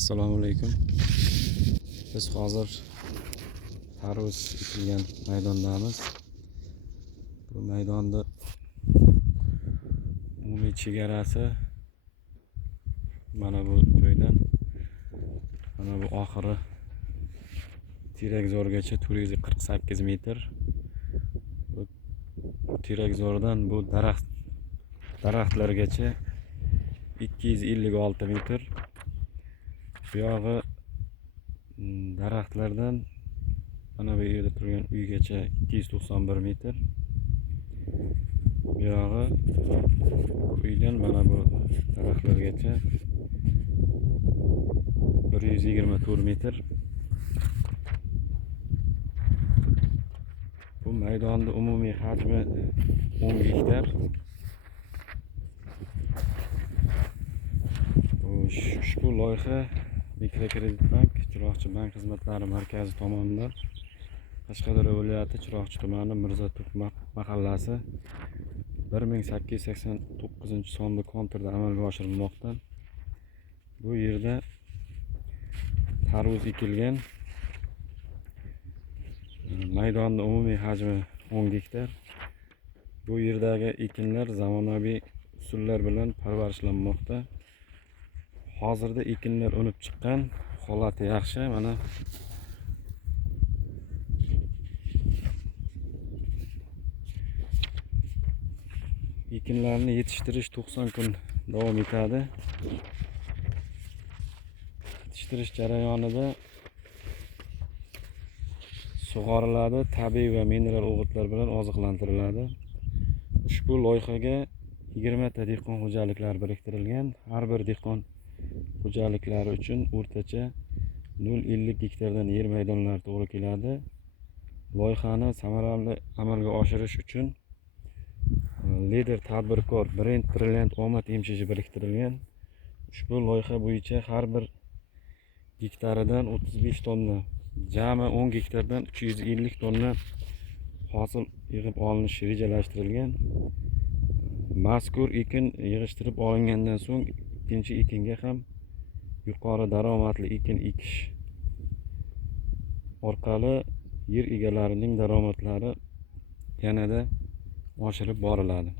Assalomu alaykum. Biz hozir tarvuz ekilgan maydondamiz. Bu maydonni umumiy chegarasi mana bu joydan mana bu oxiri Terakzorgacha 448 metr. Bu Terakzordan bu daraxtlargacha 256 metr. Bu yog'i daraxtlardan mana bu yerda turgan uygacha 291 metr. Bu yog'i uydan mana bu daraxtlargacha 124 metr. Bu maydonning umumiy hajmi 10 gektar. Ushbu loyiha Mikrokredit bank Chiroqchi bank xizmatlari markazi tomonidan Qashqadaryo viloyati Chiroqchi tumani Mirzatuk mahallasi 1889-sonli konturda amalga oshirilmoqda. Bu yerda tarvuz ekilgan. Maydonning umumiy hajmi 10 gektar. Bu yerdagi ekinlar zamonaviy usullar bilan parvarishlanmoqda. Hozirda ekinlar unib chiqqan, holati yaxshi. Mana ekinlarni yetishtirish 90 kun davom etadi. Yetishtirish jarayonida sug'oriladi, tabiiy va mineral o'g'itlar bilan oziqlantiriladi. Ushbu loyihaga 20 ta dehqon xo'jaliklari biriktirilgan. Har bir dehqon xo'jaliklari uchun o'rtacha 0,50 gektardan yer maydonlari to'g'ri keladi. Loyihani samarali amalga oshirish uchun lider tadbirkor Brend Brilliant omad emchishi biriktirilgan. Ushbu loyiha bo'yicha har bir gektaridan 35 tonna, jami 10 gektardan 350 tonna hosil yig'ib olinishi rejalashtirilgan. Mazkur ekin yig'ishtirib olingandan so'ng ikkinchi ekinga ham yuqori daromadli ekin ekish orqali yer egalarining daromadlari yanada oshirib boriladi.